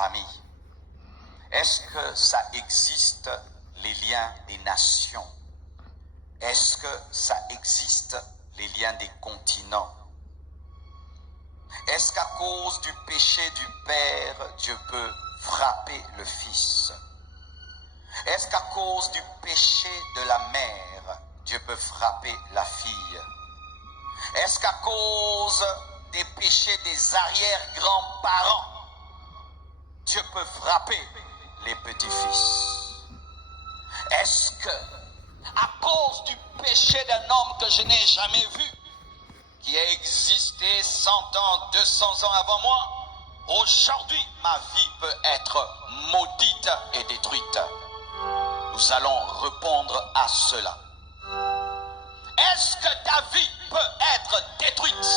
famille? Est-ce que ça existe les liens des nations? Est-ce que ça existe les liens des continents? Est-ce qu'à cause du péché du Père, Dieu peut frapper le Fils? Est-ce qu'à cause du péché de la mère, Dieu peut frapper la fille? Est-ce qu'à cause des péchés des arrière-grands-parents, Dieu peut frapper les petits-fils? Est-ce que, à cause du péché d'un homme que je n'ai jamais vu, qui a existé 100 ans, 200 ans avant moi, aujourd'hui ma vie peut être maudite et détruite? Nous allons répondre à cela. Est-ce que ta vie peut être détruite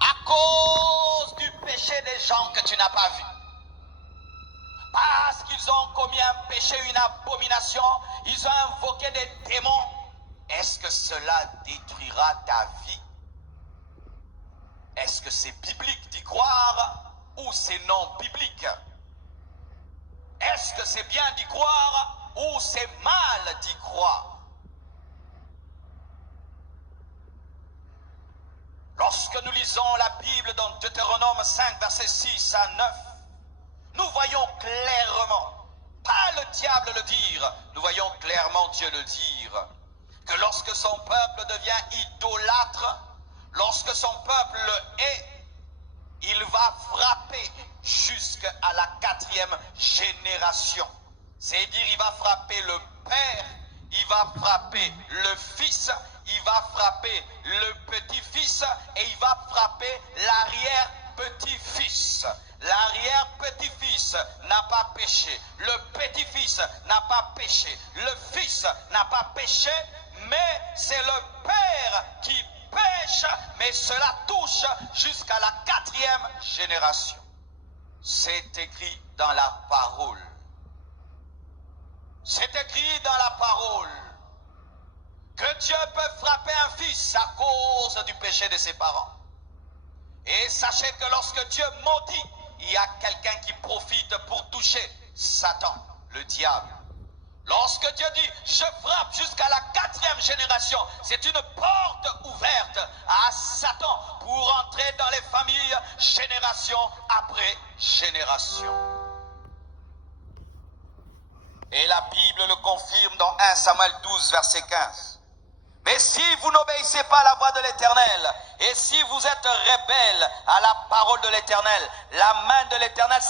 à cause du péché des gens que tu n'as pas vus? Parce qu'ils ont commis un péché, une abomination, ils ont invoqué des démons. Est-ce que cela détruira ta vie? Est-ce que c'est biblique d'y croire ou c'est non biblique? Est-ce que c'est bien d'y croire ou c'est mal d'y croire? Lorsque nous lisons la Bible dans Deutéronome 5, versets 6 à 9, nous voyons clairement, pas le diable le dire, nous voyons clairement Dieu le dire, que lorsque son peuple devient idolâtre, lorsque son peuple le hait, il va frapper jusqu'à la 4e génération. C'est-à-dire, il va frapper le père, il va frapper le fils, il va frapper le petit-fils et il va frapper l'arrière-petit-fils. L'arrière-petit-fils n'a pas péché, le petit-fils n'a pas péché, le fils n'a pas péché, mais c'est le père qui pêche, mais cela touche jusqu'à la 4e génération. C'est écrit dans la parole. C'est écrit dans la parole que Dieu peut frapper un fils à cause du péché de ses parents. Et sachez que lorsque Dieu maudit, il y a quelqu'un qui profite pour toucher Satan, le diable. Lorsque Dieu dit « je frappe jusqu'à la 4e génération », c'est une porte ouverte à Satan pour entrer dans les familles génération après génération. Et la Bible le confirme dans 1 Samuel 12, verset 15. « Mais si vous n'obéissez pas à la voix de l'Éternel, et si vous êtes rebelles à la parole de l'Éternel, la main de l'Éternel